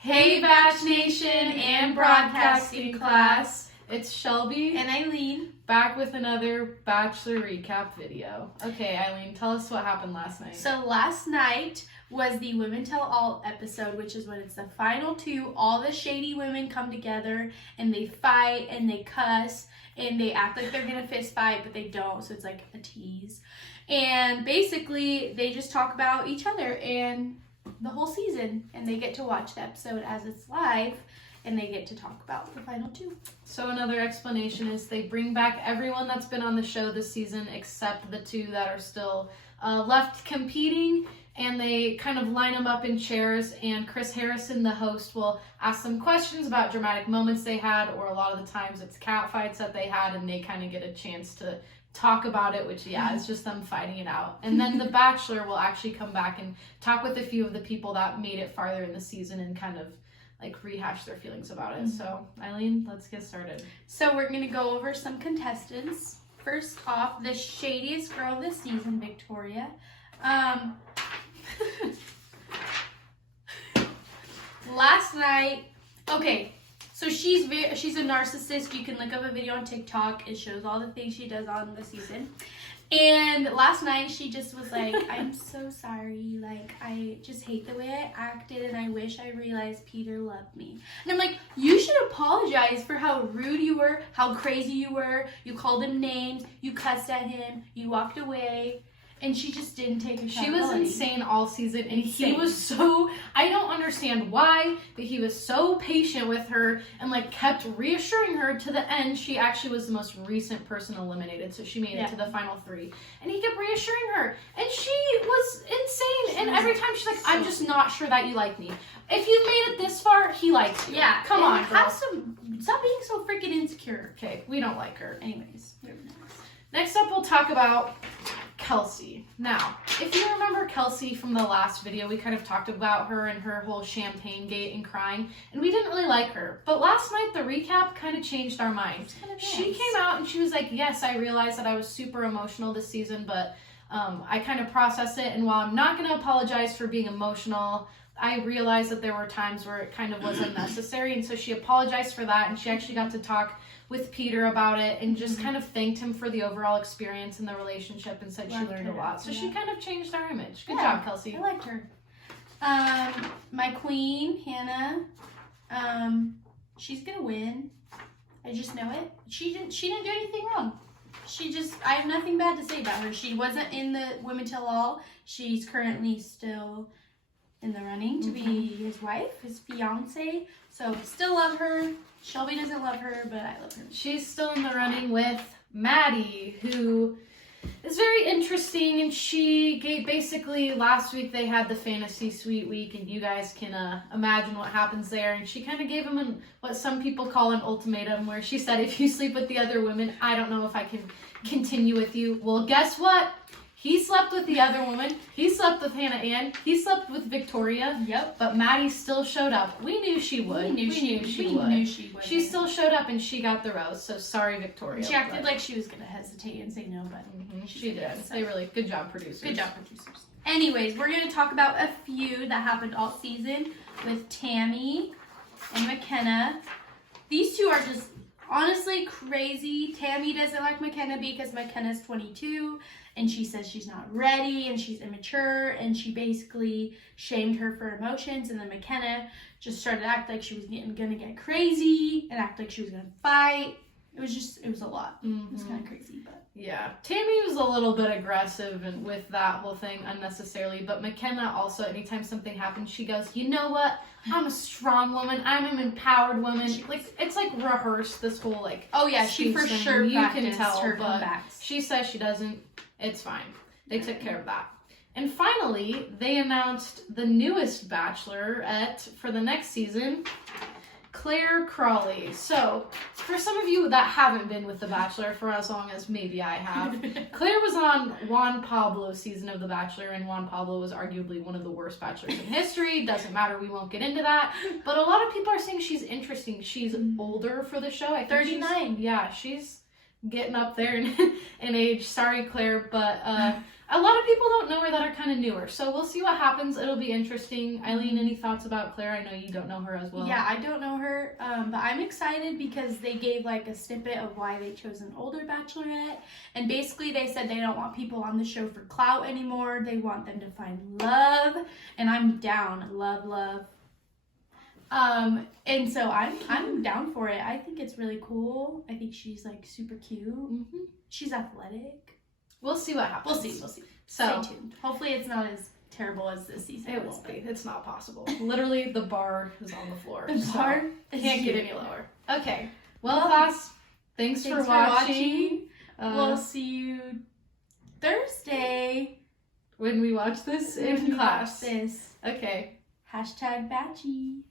Hey Batch Nation and broadcasting class. It's Shelby and Eileen back with another Bachelor recap video. Okay, Eileen, tell us what happened last night. So last night was the Women Tell All episode, which is when it's the final two. All the shady women come together and they fight and they cuss and they act like they're gonna fist fight, but they don't, so it's like a tease. And basically they just talk about each other and the whole season, and they get to watch the episode as it's live, and they get to talk about the final two. So another explanation is they bring back everyone that's been on the show this season except the two that are still left competing, and they kind of line them up in chairs, and Chris Harrison, the host, will ask them questions about dramatic moments they had, or a lot of the times it's cat fights that they had, and they kind of get a chance to talk about it, which is just them fighting it out. And then the Bachelor will actually come back and talk with a few of the people that made it farther in the season and kind of like rehash their feelings about it. So Eileen, let's get started. So we're gonna go over some contestants. First off, the shadiest girl of the season, Victoria. Last night, okay, so she's a narcissist. You can look up a video on TikTok. It shows all the things she does on the season. And last night she just was like, I'm so sorry. Like, I just hate the way I acted, and I wish I realized Peter loved me. And I'm like, you should apologize for how rude you were, how crazy you were. You called him names. You cussed at him. You walked away. And she just didn't take accountability. She was insane all season, and he was so, I don't understand why, but he was so patient with her and like kept reassuring her to the end. She actually was the most recent person eliminated, so she made it to the final three. And he kept reassuring her, and she was insane. And every time she's like, I'm just not sure that you like me. If you made it this far, he likes you. Yeah. Come on, girl. Stop being so freaking insecure. Okay, we don't like her. Anyways. Next up, we'll talk about Kelsey. Now, if you remember Kelsey from the last video, we kind of talked about her and her whole champagne gate and crying, and we didn't really like her. But last night, the recap kind of changed our minds. She came out and she was like, yes, I realized that I was super emotional this season, but I kind of processed it, and while I'm not going to apologize for being emotional, I realized that there were times where it kind of was unnecessary, and so she apologized for that, and she actually got to talk with Peter about it and just kind of thanked him for the overall experience in the relationship and said she learned a lot. So she kind of changed our image. Good job, Kelsey. I liked her. My queen, Hannah, she's gonna win. I just know it. She didn't do anything wrong. I have nothing bad to say about her. She wasn't in the Women Tell All. She's currently still in the running to be his wife, his fiance. So still love her. Shelby doesn't love her, but I love her. She's still in the running with Maddie, who is very interesting, and she gave, basically last week they had the fantasy suite week, and you guys can imagine what happens there, and she kind of gave him what some people call an ultimatum, where she said, if you sleep with the other women, I don't know if I can continue with you. Well, guess what? He slept with the other woman. He slept with Hannah Ann. He slept with Victoria. Yep. But Maddie still showed up. We knew she would. We knew she would. She still showed up, and she got the rose. So sorry, Victoria. She acted like she was going to hesitate and say no, but she did. They really, good job, producers. Good job, producers. Anyways, we're going to talk about a feud that happened all season with Tammy and McKenna. These two are just honestly crazy. Tammy doesn't like McKenna because McKenna's 22. And she says she's not ready and she's immature, and she basically shamed her for emotions. And then McKenna just started to act like she was gonna get crazy and act like she was gonna fight. It was a lot. It was kind of crazy, but yeah, Tammy was a little bit aggressive and with that whole thing unnecessarily. But McKenna also, anytime something happens, she goes, "You know what? I'm a strong woman. I'm an empowered woman." It's like rehearsed, this whole like. Oh yeah, she for sure you can tell her but comebacks. She says she doesn't. It's fine. They took care of that. And finally, they announced the newest Bachelorette for the next season, Claire Crawley. So, for some of you that haven't been with The Bachelor for as long as maybe I have, Claire was on Juan Pablo's season of The Bachelor, and Juan Pablo was arguably one of the worst bachelors in history. Doesn't matter, we won't get into that. But a lot of people are saying she's interesting. She's older for the show. I think 39. She's getting up there in age. Sorry, Claire, but A lot of people don't know her that are kind of newer, so we'll see what happens. It'll be interesting. Eileen, any thoughts about Claire? I know you don't know her as well. Yeah, I don't know her, but I'm excited because they gave like a snippet of why they chose an older bachelorette, and basically they said they don't want people on the show for clout anymore. They want them to find love, and I'm down. Love. And so I'm down for it. I think it's really cool. I think she's like super cute. Mm-hmm. She's athletic. We'll see what happens. We'll see. So stay tuned. Hopefully it's not as terrible as this season. it won't be. It's not possible. Literally, the bar is on the floor. The bar Can't get any lower. Okay. Well, class, thanks for for watching. We'll see you Thursday When we watch this in class. This Okay. #Batchy.